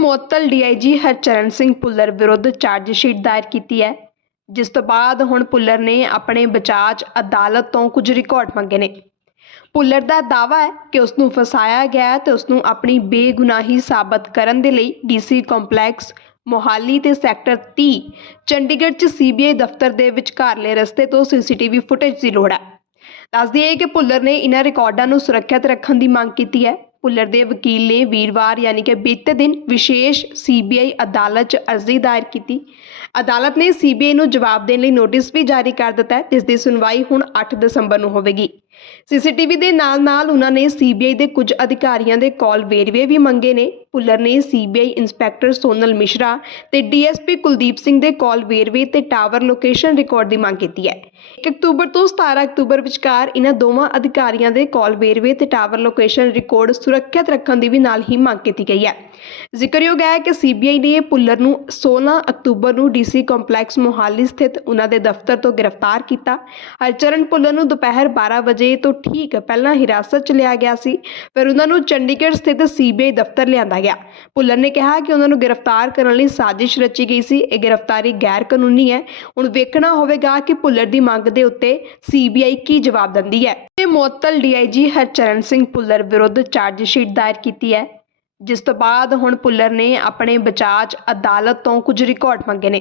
ਮੁਅੱਤਲ ਡੀਆਈਜੀ ਹਰਚਰਨ ਸਿੰਘ ਭੁੱਲਰ ਵਿਰੁੱਧ charge sheet ਦਾਇਰ ਕੀਤੀ ਹੈ, ਜਿਸ ਤੋਂ ਬਾਅਦ ਹੁਣ ਭੁੱਲਰ ਨੇ ਆਪਣੇ ਬਚਾਅ 'ਚ ਅਦਾਲਤ ਤੋਂ ਕੁਝ ਰਿਕਾਰਡ ਮੰਗੇ ਨੇ। ਭੁੱਲਰ ਦਾ ਦਾਅਵਾ ਹੈ ਕਿ ਉਸ ਨੂੰ ਫਸਾਇਆ ਗਿਆ ਹੈ ਤੇ ਉਸ ਨੂੰ ਆਪਣੀ ਬੇਗੁਨਾਹੀ ਸਾਬਤ ਕਰਨ ਦੇ ਲਈ ਡੀਸੀ ਕੰਪਲੈਕਸ ਮੋਹਾਲੀ ਤੇ ਸੈਕਟਰ 30 ਚੰਡੀਗੜ੍ਹ 'ਚ ਸੀਬੀਆਈ ਦਫ਼ਤਰ ਦੇ ਵਿਚਕਾਰਲੇ ਰਸਤੇ ਤੋਂ ਸੀਸੀਟੀਵੀ ਫੁਟੇਜ ਦੀ ਲੋੜ ਹੈ। ਦੱਸ ਦਈਏ ਕਿ ਭੁੱਲਰ ਨੇ ਇਹਨਾਂ ਰਿਕਾਰਡਾਂ ਨੂੰ ਸੁਰੱਖਿਅਤ ਰੱਖਣ ਦੀ ਮੰਗ ਕੀਤੀ ਹੈ। ਭੁੱਲਰ ਦੇ ਵਕੀਲ ਨੇ ਵੀਰਵਾਰ ਯਾਨੀ ਕਿ ਬੀਤੇ ਦਿਨ ਵਿਸ਼ੇਸ਼ ਸੀਬੀਆਈ ਅਦਾਲਤ 'ਚ ਅਰਜ਼ੀ ਦਾਇਰ ਕੀਤੀ। ਅਦਾਲਤ ਨੇ ਸੀਬੀਆਈ ਨੂੰ ਜਵਾਬ ਦੇਣ ਲਈ ਨੋਟਿਸ ਵੀ ਜਾਰੀ ਕਰ ਦਿੱਤਾ ਹੈ, ਜਿਸ ਦੀ ਸੁਣਵਾਈ ਹੁਣ 8 ਦਸੰਬਰ ਨੂੰ ਹੋਵੇਗੀ। ਸੀਸੀਟੀਵੀ ਦੇ ਨਾਲ-ਨਾਲ ਉਹਨਾਂ ਨੇ ਸੀਬੀਆਈ ਦੇ ਕੁਝ ਅਧਿਕਾਰੀਆਂ ਦੇ ਕਾਲ ਵੇਰਵੇ ਵੀ ਮੰਗੇ ਨੇ। ਭੁੱਲਰ ਨੇ ਸੀਬੀਆਈ ਇੰਸਪੈਕਟਰ ਸੋਨਲ ਮਿਸ਼ਰਾ ਤੇ ਡੀਐਸਪੀ ਕੁਲਦੀਪ ਸਿੰਘ ਦੇ ਕਾਲ ਵੇਰਵੇ ਤੇ ਟਾਵਰ ਲੋਕੇਸ਼ਨ ਰਿਕਾਰਡ ਦੀ ਮੰਗ ਕੀਤੀ ਹੈ। 1 ਅਕਤੂਬਰ ਤੋਂ 17 ਅਕਤੂਬਰ ਵਿਚਕਾਰ ਇਹਨਾਂ ਦੋਵਾਂ ਅਧਿਕਾਰੀਆਂ ਦੇ ਕਾਲ ਵੇਰਵੇ ਤੇ ਟਾਵਰ ਲੋਕੇਸ਼ਨ ਰਿਕਾਰਡ ਸੁਰੱਖਿਅਤ ਰੱਖਣ ਦੀ ਵੀ ਨਾਲ ਹੀ ਮੰਗ ਕੀਤੀ ਗਈ ਹੈ। ਜ਼ਿਕਰਯੋਗ ਹੈ ਕਿ ਸੀਬੀਆਈ ਨੇ ਭੁੱਲਰ ਨੂੰ 16 ਅਕਤੂਬਰ ਨੂੰ ਡੀਸੀ ਕੰਪਲੈਕਸ ਮੋਹਾਲੀ ਸਥਿਤ ਉਹਨਾਂ ਦੇ ਦਫ਼ਤਰ ਤੋਂ ਗ੍ਰਿਫਤਾਰ ਕੀਤਾ। ਹਰਚਰਨ ਭੁੱਲਰ ਨੂੰ ਦੁਪਹਿਰ 12 ਵਜੇ ਤੋਂ ਠੀਕ ਪਹਿਲਾਂ ਹਿਰਾਸਤ 'ਚ ਲਿਆ ਗਿਆ ਸੀ, ਫਿਰ ਉਹਨਾਂ ਨੂੰ ਚੰਡੀਗੜ੍ਹ ਸਥਿਤ ਸੀਬੀਆਈ ਦਫ਼ਤਰ ਲਿਆਂਦਾ ਗਿਆ। ਭੁੱਲਰ ਨੇ ਕਿਹਾ ਕਿ ਉਹਨਾਂ ਨੂੰ ਗ੍ਰਿਫਤਾਰ ਕਰਨ ਲਈ ਸਾਜ਼ਿਸ਼ ਰਚੀ ਗਈ ਸੀ। ਇਹ ਗ੍ਰਿਫਤਾਰੀ ਗੈਰ ਕਾਨੂੰਨੀ ਹੈ। ਹੁਣ ਵੇਖਣਾ ਹੋਵੇਗਾ ਕਿ ਭੁੱਲਰ ਦੀ ਮੰਗ ਦੇ ਉੱਤੇ ਸੀਬੀਆਈ ਕੀ ਜਵਾਬ ਦਿੰਦੀ ਹੈ। ਤੇ ਮੁਅੱਤਲ ਡੀਆਈਜੀ ਹਰਚਰਨ ਸਿੰਘ ਭੁੱਲਰ ਵਿਰੁੱਧ ਚਾਰਜ ਸ਼ੀਟ ਦਾਇਰ ਕੀਤੀ ਹੈ। ਜਿਸ ਤੋਂ ਬਾਅਦ ਹੁਣ ਭੁੱਲਰ ਨੇ ਆਪਣੇ ਬਚਾਅ 'ਚ ਅਦਾਲਤ ਤੋਂ ਕੁਝ ਰਿਕਾਰਡ ਮੰਗੇ ਨੇ।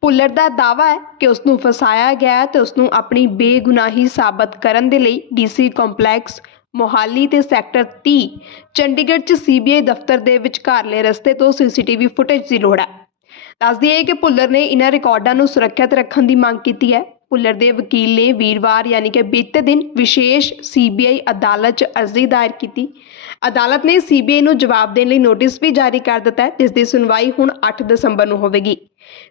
ਭੁੱਲਰ ਦਾ ਦਾਅਵਾ ਹੈ ਕਿ ਉਸ ਨੂੰ ਫਸਾਇਆ ਗਿਆ ਹੈ ਤੇ ਉਸ ਨੂੰ ਆਪਣੀ ਬੇਗੁਨਾਹੀ ਸਾਬਤ ਕਰਨ ਦੇ ਲਈ ਡੀਸੀ ਕੰਪਲੈਕਸ, ਮੋਹਾਲੀ ਤੇ ਸੈਕਟਰ 30 ਚੰਡੀਗੜ੍ਹ 'ਚ ਸੀਬੀਆਈ ਦਫ਼ਤਰ ਦੇ ਵਿਚਕਾਰਲੇ ਰਸਤੇ ਤੋਂ ਸੀਸੀਟੀਵੀ ਫੁਟੇਜ ਦੀ ਲੋੜ ਹੈ। ਦੱਸ ਦਈਏ ਕਿ ਭੁੱਲਰ ਨੇ ਇਹਨਾਂ ਰਿਕਾਰਡਾਂ ਨੂੰ ਸੁਰੱਖਿਅਤ ਰੱਖਣ ਦੀ ਮੰਗ ਕੀਤੀ ਹੈ। ਭੁੱਲਰ ਦੇ ਵਕੀਲ ਨੇ ਵੀਰਵਾਰ ਯਾਨੀ ਕਿ ਬੀਤੇ ਦਿਨ ਵਿਸ਼ੇਸ਼ ਸੀਬੀਆਈ ਅਦਾਲਤ 'ਚ ਅਰਜ਼ੀ ਦਾਇਰ ਕੀਤੀ। ਅਦਾਲਤ ਨੇ ਸੀਬੀਆਈ ਨੂੰ ਜਵਾਬ ਦੇਣ ਲਈ ਨੋਟਿਸ ਵੀ ਜਾਰੀ ਕਰ ਦਿੱਤਾ ਹੈ, ਜਿਸ ਦੀ ਸੁਣਵਾਈ ਹੁਣ 8 ਦਸੰਬਰ ਨੂੰ ਹੋਵੇਗੀ।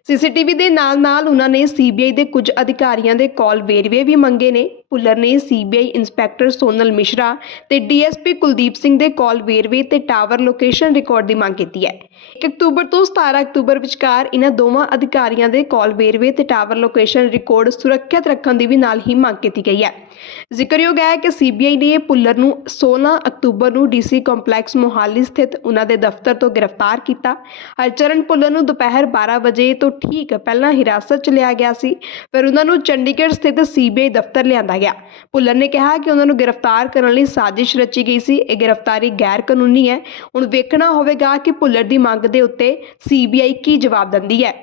ਸੀਸੀਟੀਵੀ ਦੇ ਨਾਲ-ਨਾਲ ਉਹਨਾਂ ਨੇ ਸੀਬੀਆਈ ਦੇ ਕੁਝ ਅਧਿਕਾਰੀਆਂ ਦੇ ਕਾਲ ਵੇਰਵੇ ਵੀ ਮੰਗੇ ਨੇ ਭੁੱਲਰ ਨੇ ਸੀਬੀਆਈ ਇੰਸਪੈਕਟਰ ਸੋਨਲ ਮਿਸ਼ਰਾ ਤੇ ਡੀਐਸਪੀ ਕੁਲਦੀਪ ਸਿੰਘ ਦੇ ਕਾਲ ਵੇਰਵੇ ਤੇ ਟਾਵਰ ਲੋਕੇਸ਼ਨ ਰਿਕਾਰਡ ਦੀ ਮੰਗ ਕੀਤੀ ਹੈ। 1 ਅਕਤੂਬਰ ਤੋਂ 17 ਅਕਤੂਬਰ ਵਿਚਕਾਰ ਇਹਨਾਂ ਦੋਵਾਂ ਅਧਿਕਾਰੀਆਂ ਦੇ ਕਾਲ ਵੇਰਵੇ ਤੇ ਟਾਵਰ ਲੋਕੇਸ਼ਨ ਰਿਕਾਰਡ ਸੁਰੱਖਿਅਤ ਰੱਖਣ ਦੀ ਵੀ ਨਾਲ ਹੀ ਮੰਗ ਕੀਤੀ ਗਈ ਹੈ। ਜ਼ਿਕਰਯੋਗ ਹੈ ਕਿ ਸੀਬੀਆਈ ਨੇ ਭੁੱਲਰ ਨੂੰ 16 ਅਕਤੂਬਰ ਨੂੰ ਡੀਸੀ ਕੰਪਲੈਕਸ ਮੋਹਾਲੀ ਸਥਿਤ ਉਹਨਾਂ ਦੇ ਦਫ਼ਤਰ ਤੋਂ ਗ੍ਰਿਫਤਾਰ ਕੀਤਾ। ਹਰਚਰਨ ਭੁੱਲਰ ਨੂੰ ਦੁਪਹਿਰ 12 ਵਜੇ ਤੋਂ ਠੀਕ ਪਹਿਲਾਂ ਹਿਰਾਸਤ 'ਚ ਲਿਆ ਗਿਆ ਸੀ, ਫਿਰ ਉਹਨਾਂ ਨੂੰ ਚੰਡੀਗੜ੍ਹ ਸਥਿਤ ਸੀਬੀਆਈ ਦਫ਼ਤਰ ਲਿਆਂਦਾ ਗਿਆ। ਗਿਆ। ਭੁੱਲਰ ਨੇ ਕਿਹਾ ਕਿ ਉਹਨਾਂ ਨੂੰ ਗ੍ਰਿਫਤਾਰ ਕਰਨ ਲਈ ਸਾਜ਼ਿਸ਼ ਰਚੀ ਗਈ ਸੀ। ਇਹ ਗ੍ਰਿਫਤਾਰੀ ਗੈਰ ਕਾਨੂੰਨੀ ਹੈ। ਹੁਣ ਵੇਖਣਾ ਹੋਵੇਗਾ ਕਿ ਭੁੱਲਰ ਦੀ ਮੰਗ ਦੇ ਉੱਤੇ ਸੀਬੀਆਈ ਕੀ ਜਵਾਬ ਦਿੰਦੀ ਹੈ।